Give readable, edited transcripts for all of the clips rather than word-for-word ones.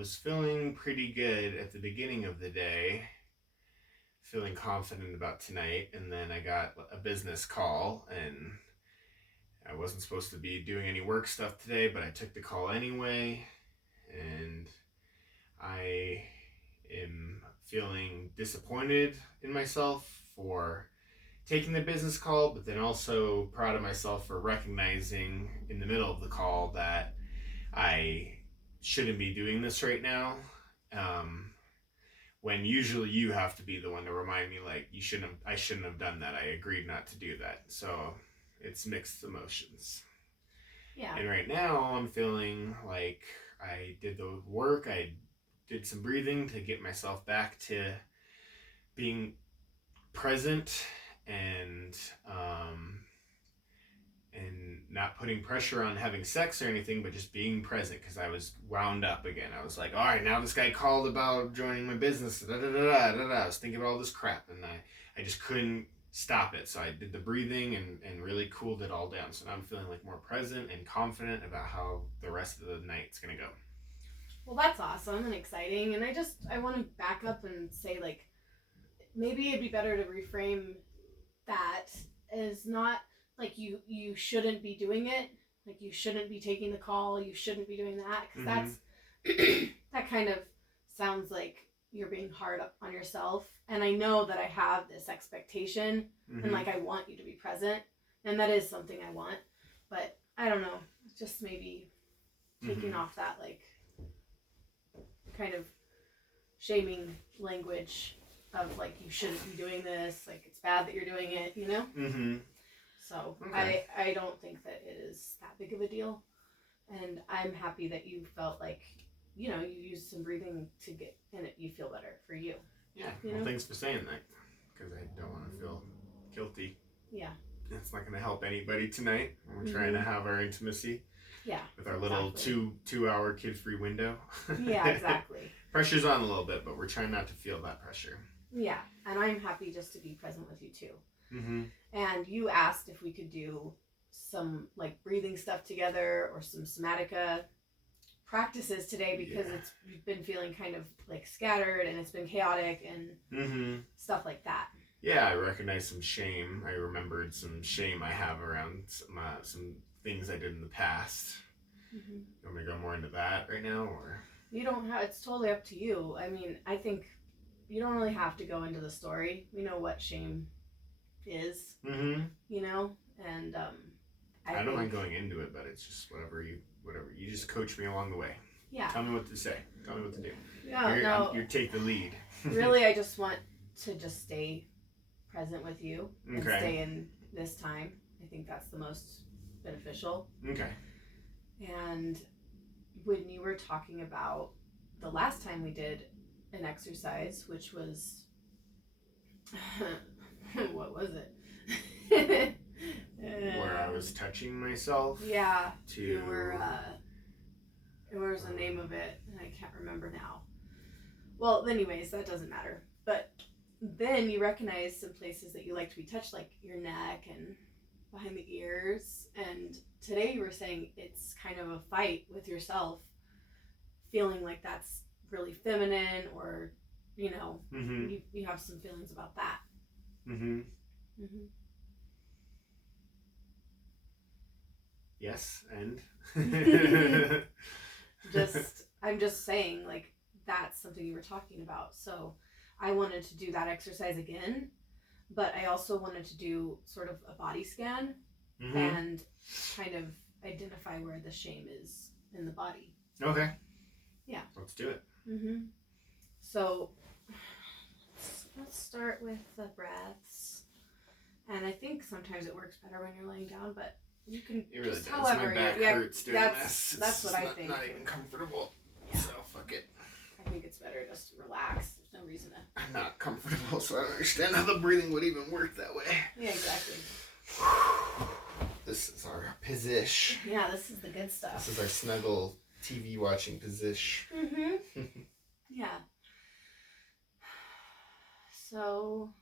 was feeling pretty good at the beginning of the day, feeling confident about tonight, and then I got a business call, and I wasn't supposed to be doing any work stuff today, but I took the call anyway, and I am feeling disappointed in myself for taking the business call, but then also proud of myself for recognizing in the middle of the call that I shouldn't be doing this right now. When usually you have to be the one to remind me, like, I shouldn't have done that. I agreed not to do that. So it's mixed emotions. Yeah. And right now I'm feeling like I did the work. I did some breathing to get myself back to being present and not putting pressure on having sex or anything, but just being present, because I was wound up again. I was like, all right, now this guy called about joining my business. I was thinking about all this crap, and I just couldn't stop it. So I did the breathing and really cooled it all down. So now I'm feeling like more present and confident about how the rest of the night's gonna go. Well, that's awesome and exciting. And I want to back up and say, like, maybe it'd be better to reframe that as not like you shouldn't be doing it, like you shouldn't be taking the call, you shouldn't be doing that, because that's that kind of sounds like you're being hard on yourself. And I know that I have this expectation and like I want you to be present, and that is something I want, but I don't know, just maybe taking off that like kind of shaming language of like you shouldn't be doing this, like it's bad that you're doing it, you know? So okay. I don't think that it is that big of a deal, and I'm happy that you felt like, you know, you used some breathing to get in it, you feel better for you. Yeah, well, thanks for saying that, because I don't want to feel guilty. Yeah. It's not going to help anybody tonight. We're trying to have our intimacy. Yeah. With our little two-hour kid-free window. Yeah, exactly. Pressure's on a little bit, but we're trying not to feel that pressure. Yeah, and I'm happy just to be present with you too. And you asked if we could do some like breathing stuff together or some somatica practices today, because you've been feeling kind of like scattered and it's been chaotic and stuff like that. Yeah, I recognized some shame. I remembered some shame I have around some things I did in the past. You want me to go more into that right now, or? You don't have, it's totally up to you. I mean, I think you don't really have to go into the story. We know what shame is, you know, and I don't mind going into it, but it's just whatever you just coach me along the way. Yeah. Tell me what to say. Tell me what to do. Yeah, you take the lead. Really, I just want to just stay present with you and stay in this time. I think that's the most beneficial. Okay. And when you were talking about the last time we did an exercise, which was what was it? Where I was touching myself. Yeah. You were. What was the name of it? And I can't remember now. Well, anyways, that doesn't matter. But then you recognize some places that you like to be touched, like your neck and behind the ears. And today you were saying it's kind of a fight with yourself, feeling like that's really feminine, or, you know, you have some feelings about that. Yes, and? I'm just saying, like, that's something you were talking about. So I wanted to do that exercise again, but I also wanted to do sort of a body scan and kind of identify where the shame is in the body. Okay. Yeah. Let's do it. So let's start with the breaths. And I think sometimes it works better when you're laying down, but you can it really just does. however My back hurts doing this. That's what I think. Not even comfortable. Yeah. So fuck it. I think it's better just to relax. There's no reason to. I'm not comfortable, so I don't understand how the breathing would even work that way. Yeah, exactly. This is our position. Yeah, this is the good stuff. This is our snuggle TV watching position. Yeah. So,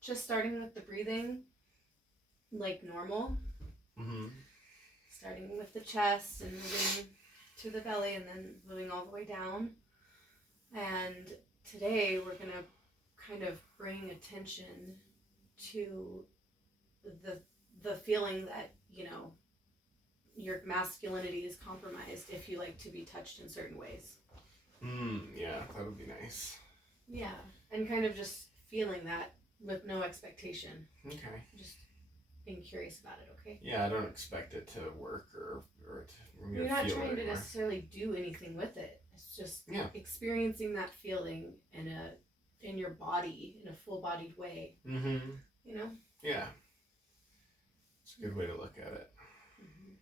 just starting with the breathing, like normal. Starting with the chest and moving to the belly and then moving all the way down. And today we're going to kind of bring attention to the feeling that, you know, your masculinity is compromised if you like to be touched in certain ways. Yeah, that would be nice. Yeah, and kind of just feeling that with no expectation. Okay. Just being curious about it, okay? Yeah, I don't expect it to work or You're not trying to necessarily do anything with it. It's just experiencing that feeling in your body in a full-bodied way. Mm-hmm. You know? Yeah. It's a good way to look at it. Mm-hmm.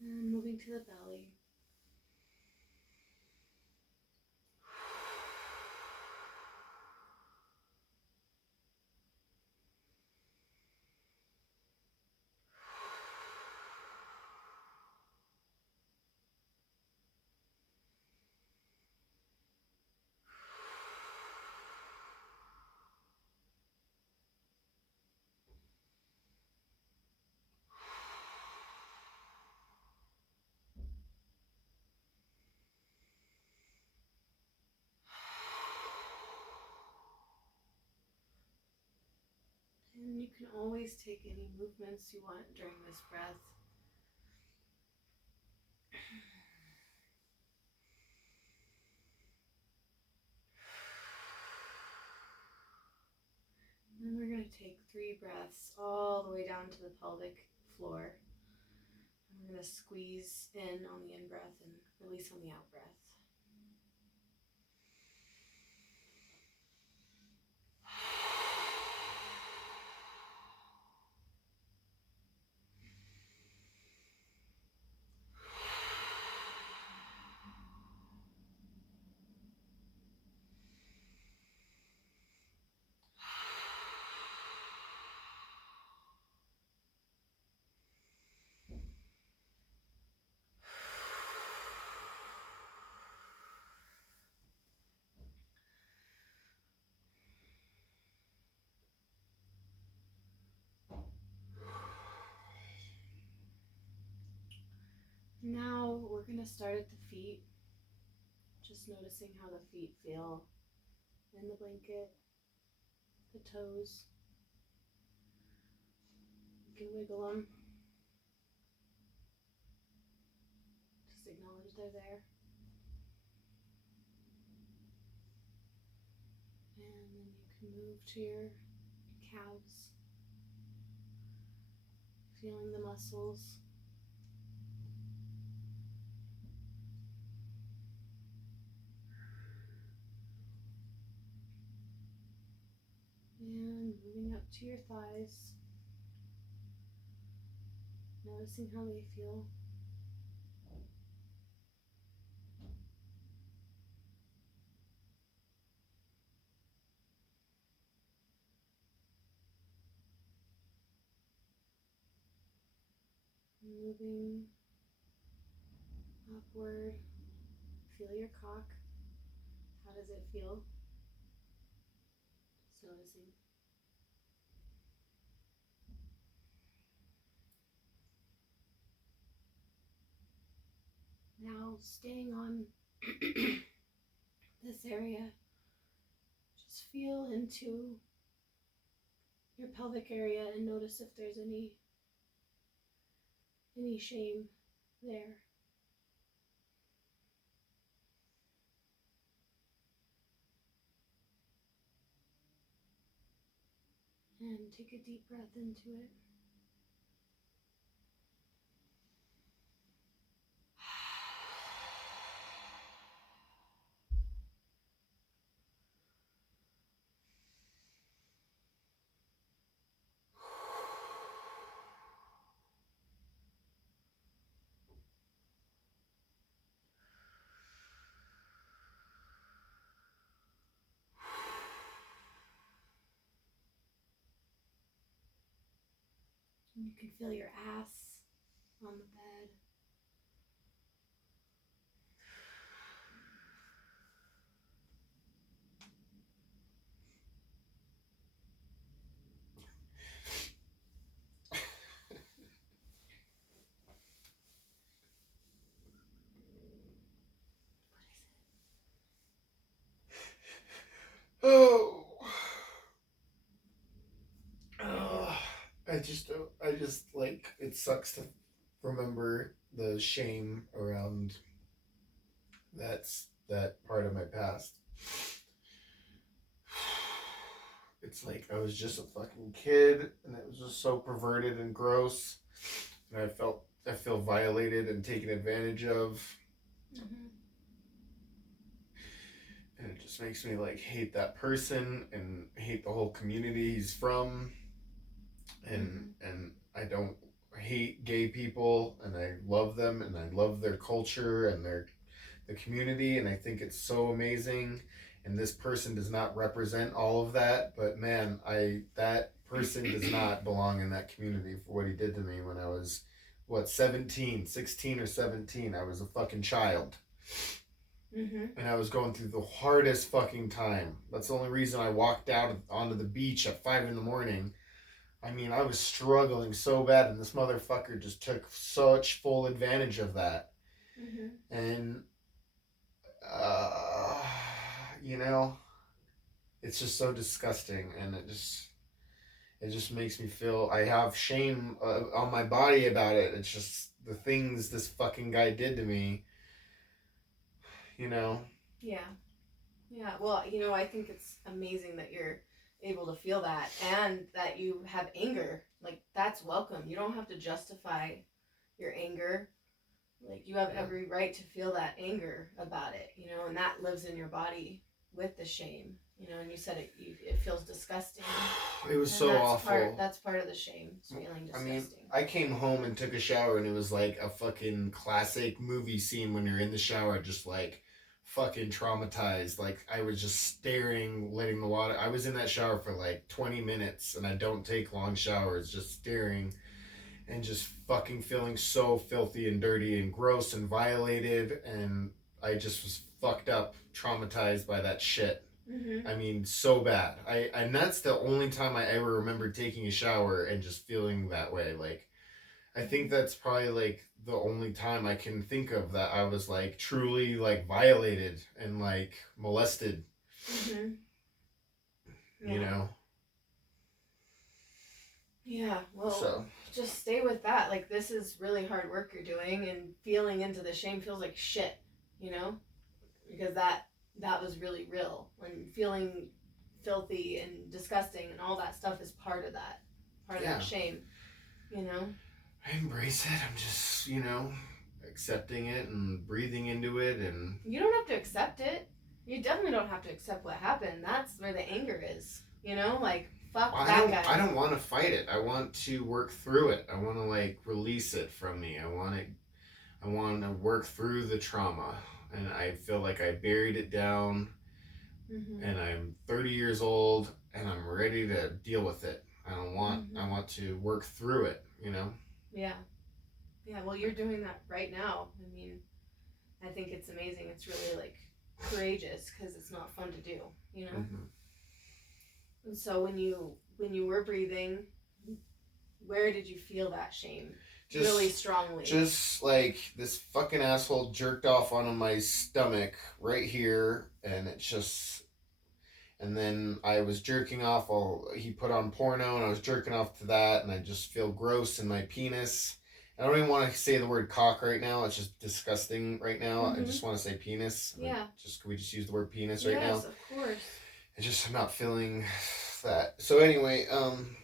And moving to the belly. And you can always take any movements you want during this breath. And then we're going to take 3 breaths all the way down to the pelvic floor. And we're going to squeeze in on the in-breath and release on the out-breath. Now we're going to start at the feet, just noticing how the feet feel in the blanket, the toes. You can wiggle them. Just acknowledge they're there. And then you can move to your calves, feeling the muscles. And moving up to your thighs, noticing how they feel. Moving upward, feel your cock. How does it feel? Just noticing. Now staying on this area, just feel into your pelvic area and notice if there's any shame there. And take a deep breath into it. And you can feel your ass on the bed. Oh. I just like, it sucks to remember the shame around that part of my past. It's like I was just a fucking kid, and it was just so perverted and gross, and I feel violated and taken advantage of. Mm-hmm. And it just makes me like hate that person and hate the whole community he's from. And I don't hate gay people, and I love them, and I love their culture and the community, and I think it's so amazing. And this person does not represent all of that, but man, that person does not belong in that community for what he did to me when I was 16 or 17. I was a fucking child. Mm-hmm. And I was going through the hardest fucking time. That's the only reason I walked out onto the beach at 5 a.m. I mean, I was struggling so bad, and this motherfucker just took such full advantage of that. Mm-hmm. And, you know, it's just so disgusting, and it just makes me feel, I have shame on my body about it. It's just the things this fucking guy did to me, you know? Yeah. Yeah. Well, I think it's amazing that you're able to feel that and that you have anger. Like, that's welcome. You don't have to justify your anger. Like, you have every right to feel that anger about it, and that lives in your body with the shame, and you said it feels disgusting. It was so awful. That's part of the shame, it's feeling disgusting. I mean, I came home and took a shower, and it was like a fucking classic movie scene when you're in the shower, just like fucking traumatized. Like, I was just staring, letting the water. I was in that shower for like 20 minutes, and I don't take long showers, just staring and just fucking feeling so filthy and dirty and gross and violated. And I just was fucked up, traumatized by that shit. Mm-hmm. I mean, so bad. And that's the only time I ever remember taking a shower and just feeling that way. Like, I think that's probably like the only time I can think of that I was like truly like violated and like molested. Mm-hmm. Yeah. You know? Yeah, well, just stay with that. Like, this is really hard work you're doing, and feeling into the shame feels like shit, because that was really real. And feeling filthy and disgusting and all that stuff is part of that shame, I embrace it. I'm just, accepting it and breathing into it. And you don't have to accept it. You definitely don't have to accept what happened. That's where the anger is, like, fuck that guy. I don't want to fight it. I want to work through it. I want to like release it from me. I want to work through the trauma, and I feel like I buried it down. Mm-hmm. And I'm 30 years old, and I'm ready to deal with it. I want to work through it. Yeah. Well, you're doing that right now. I mean, I think it's amazing. It's really like courageous, because it's not fun to do. Mm-hmm. And so when you were breathing, where did you feel that shame really strongly? Just like this fucking asshole jerked off onto my stomach right here, and and then I was jerking off he put on porno, and I was jerking off to that, and I just feel gross in my penis. I don't even want to say the word cock right now. It's just disgusting right now. Mm-hmm. I just want to say penis. Yeah. Can we just use the word penis right now? Yes, of course. I'm not feeling that. So anyway,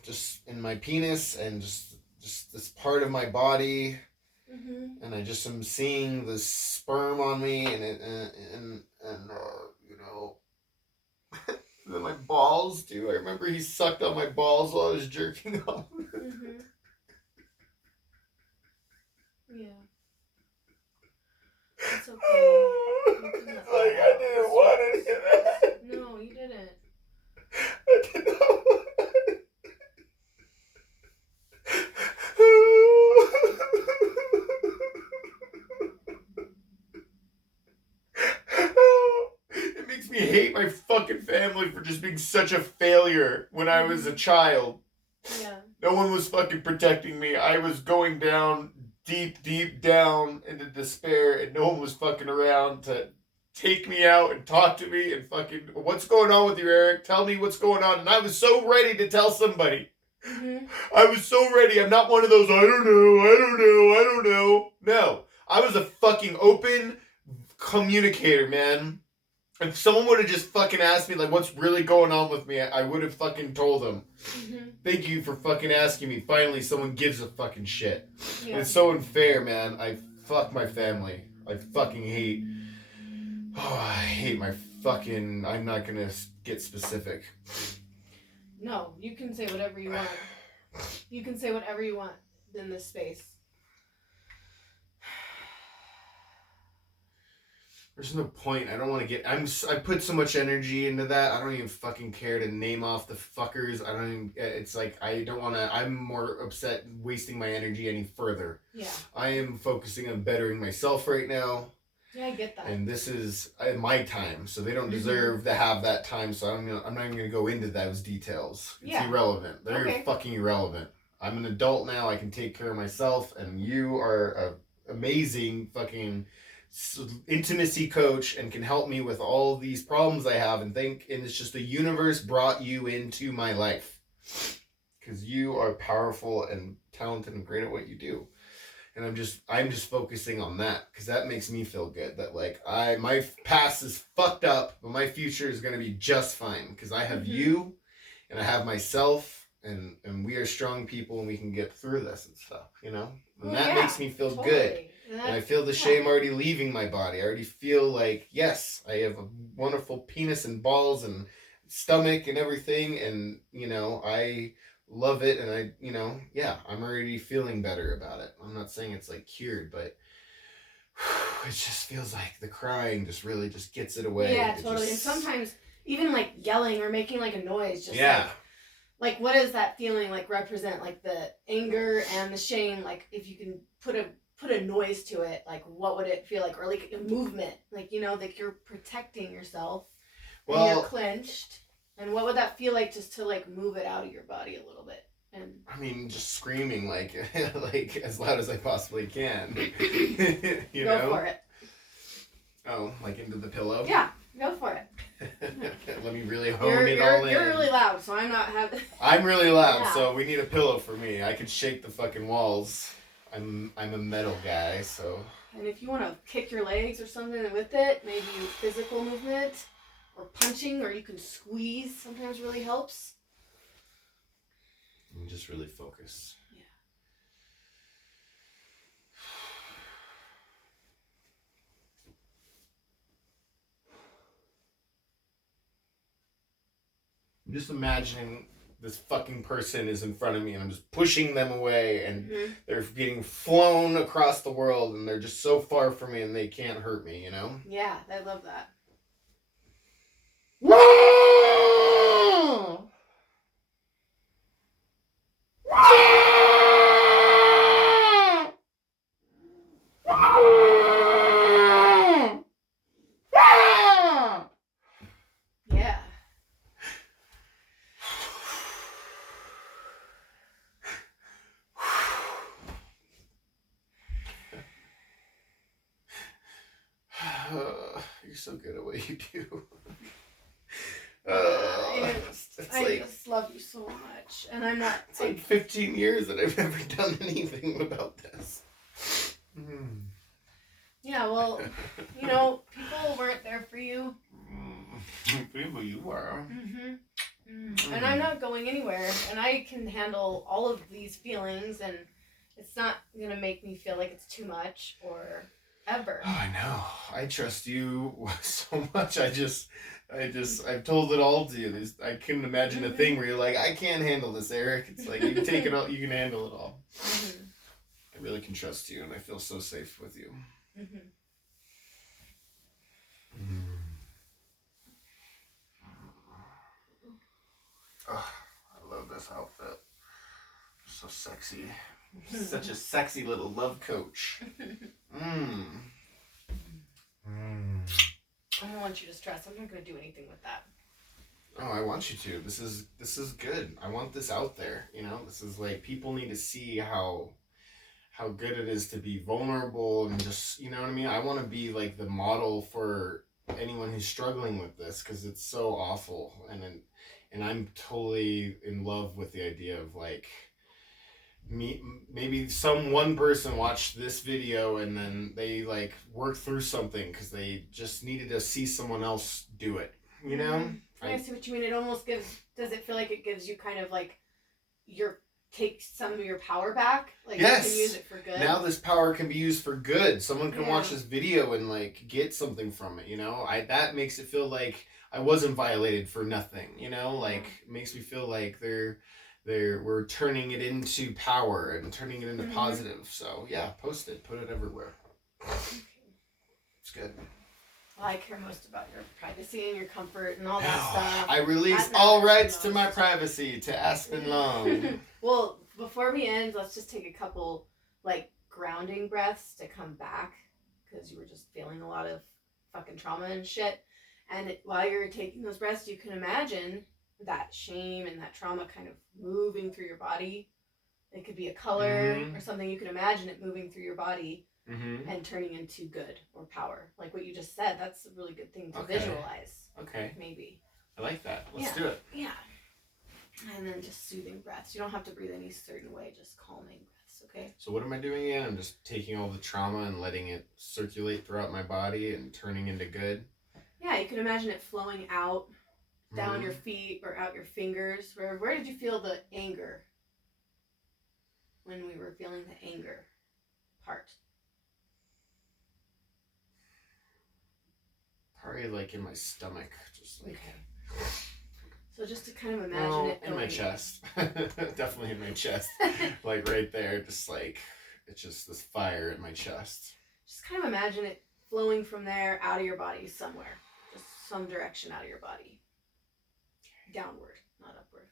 just in my penis and just this part of my body, and I just am seeing the sperm on me, and you know, then my balls too. I remember he sucked on my balls while I was jerking off. Yeah. It's okay. Like I didn't want any of that. No, you didn't. I did not want it. It makes me hate my fucking family for just being such a failure when I was a child. Yeah. No one was fucking protecting me. I was going down, deep down into despair, and no one was fucking around to take me out and talk to me and fucking, what's going on with you, Eric? Tell me what's going on. And I was so ready to tell somebody. I was so ready. I'm not one of those, I don't know. No. I was a fucking open communicator, man. If someone would have just fucking asked me, like, what's really going on with me, I would have fucking told them. Thank you for fucking asking me. Finally, someone gives a fucking shit. Yeah. It's so unfair, man. I fuck my family. I fucking hate... Oh, I hate my fucking... I'm not gonna get specific. No, you can say whatever you want. You can say whatever you want in this space. There's no point. I don't want to get... I put so much energy into that. I don't even fucking care to name off the fuckers. I don't even... It's like, I don't want to... I'm more upset wasting my energy any further. Yeah. I am focusing on bettering myself right now. Yeah, I get that. And this is my time, so they don't deserve to have that time, so I'm not even going to go into those details. It's irrelevant. They're fucking irrelevant. I'm an adult now. I can take care of myself, and you are an amazing fucking... intimacy coach and can help me with all these problems I have, and it's just the universe brought you into my life because you are powerful and talented and great at what you do, and I'm just focusing on that because that makes me feel good that like my past is fucked up but my future is going to be just fine because I have you and I have myself and we are strong people and we can get through this and stuff, you know, and that makes me feel good. And I feel the shame already leaving my body. I already feel like, yes, I have a wonderful penis and balls and stomach and everything. And, you know, I love it. And I, you know, I'm already feeling better about it. I'm not saying it's like cured, but it just feels like the crying just really just gets it away. Yeah, totally. And sometimes even like yelling or making like a noise, just like what does that feeling like represent? Like the anger and the shame, like if you can put a noise to it, like what would it feel like? Or like a movement, like, you know, like you're protecting yourself and you're clenched, and what would that feel like just to like move it out of your body a little bit? And I mean, just screaming like like as loud as I possibly can. You go know? for it. Oh, like into the pillow? Yeah, go for it. Let me really hone it all in. You're really loud, so I'm not having... I'm really loud, so we need a pillow for me. I could shake the fucking walls. I'm a metal guy, so... And if you want to kick your legs or something with it, maybe physical movement, or punching, or you can squeeze, sometimes really helps. And just really focus. Yeah. I'm just imagining this fucking person is in front of me and I'm just pushing them away and they're getting flown across the world and they're just so far from me and they can't hurt me, you know? Yeah, I love that. Yeah. You're so good at what you do. I just love you so much, and I'm not. It's like 15 years that I've never done anything about this. Yeah, well, you know, people weren't there for you. People, you were. And I'm not going anywhere, and I can handle all of these feelings, and it's not gonna make me feel like it's too much or ever. Oh, I know. I trust you so much. I've told it all to you. I couldn't imagine a thing where you're like, I can't handle this, Eric. It's like, you take it all, you can handle it all. I really can trust you, and I feel so safe with you. Oh, I love this outfit. So sexy. Such a sexy little love coach. I don't want you to stress. I'm not going to do anything with that. Oh, I want you to. This is good. I want this out there. This is like, people need to see how good it is to be vulnerable and just, you know what I mean? I want to be like the model for anyone who's struggling with this, because it's so awful. And I'm totally in love with the idea of like, maybe one person watched this video and then they like worked through something because they just needed to see someone else do it, I see what you mean. It almost does it feel like it gives you kind of like take some of your power back? Like, yes. You can use it for good. Now this power can be used for good. Someone can watch this video and like get something from it, that makes it feel like I wasn't violated for nothing, like it makes me feel like we're turning it into power and turning it into positive. So yeah, post it, put it everywhere. It's good. Well, I care most about your privacy and your comfort and all that stuff. I release all rights to my privacy to Aspen Long. Well, before we end, let's just take a couple like grounding breaths to come back, because you were just feeling a lot of fucking trauma and shit. And while you're taking those breaths, you can imagine that shame and that trauma kind of moving through your body. It could be a color or something. You can imagine it moving through your body and turning into good or power. Like what you just said, that's a really good thing to visualize. Okay. Maybe. I like that. Let's do it. Yeah. And then just soothing breaths. You don't have to breathe any certain way, just calming breaths, okay? So what am I doing again? I'm just taking all the trauma and letting it circulate throughout my body and turning into good? Yeah, you can imagine it flowing out down your feet or out your fingers. Where did you feel the anger when we were feeling the anger part? Probably like in my stomach, just like. Okay. So just to kind of imagine it in my chest. Definitely in my chest. Like right there, just like, it's just this fire in my chest. Just kind of imagine it flowing from there out of your body somewhere. Just some direction out of your body. Downward, not upward.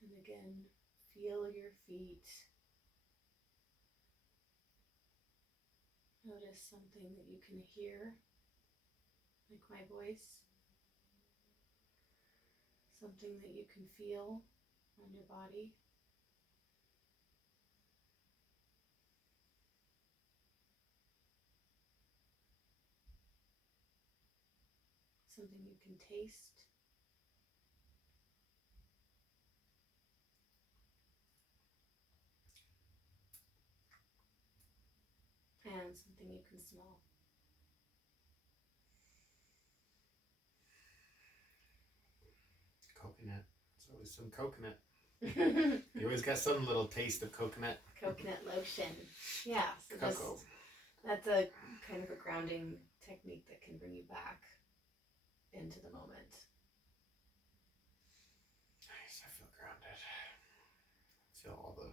And again, feel your feet. Notice something that you can hear, like my voice. Something that you can feel on your body. Something you can taste. And something you can smell. Coconut. It's always some coconut. You always got some little taste of coconut. Coconut lotion. Yeah. So Cocoa. That's a kind of a grounding technique that can bring you back into the moment. Nice. I feel grounded. I feel all the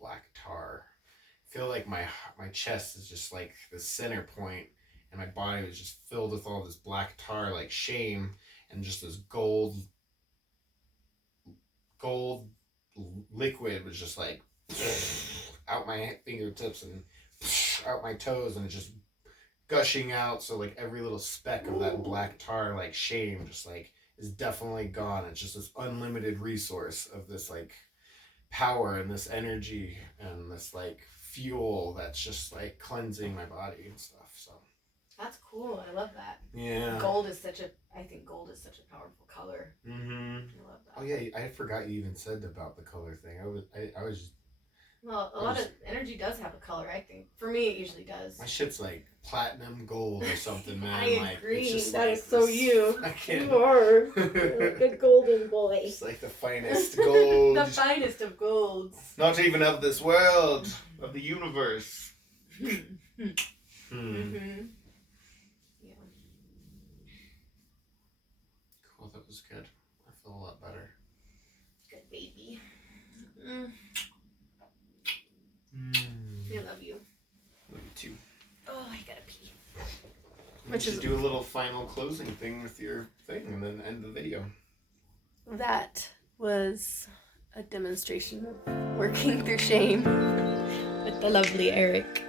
black tar. I feel like my chest is just like the center point, and my body was just filled with all this black tar, like shame, and just this gold liquid was just like out my fingertips and out my toes, and it's just gushing out. So like every little speck of that black tar, like shame, just like is definitely gone. It's just this unlimited resource of this like power and this energy and this like fuel that's just like cleansing my body and stuff. So that's cool. I love that. yeah, I think gold is such a powerful color. Mm-hmm. I love that. Oh yeah, I forgot you even said about the color thing. I was. Well, a lot of energy does have a color, I think. For me, it usually does. My shit's like platinum gold or something, man. I agree. It's just that like is so you. Fucking... You are a good golden boy. It's like the finest gold. The finest of golds. Not even of this world, of the universe. Mm-hmm. Yeah. Cool, that was good. I feel a lot better. Good baby. I love you. Love you too. Oh, I gotta pee. We should do a little final closing thing with your thing and then end the video. That was a demonstration of working through shame with the lovely Eric.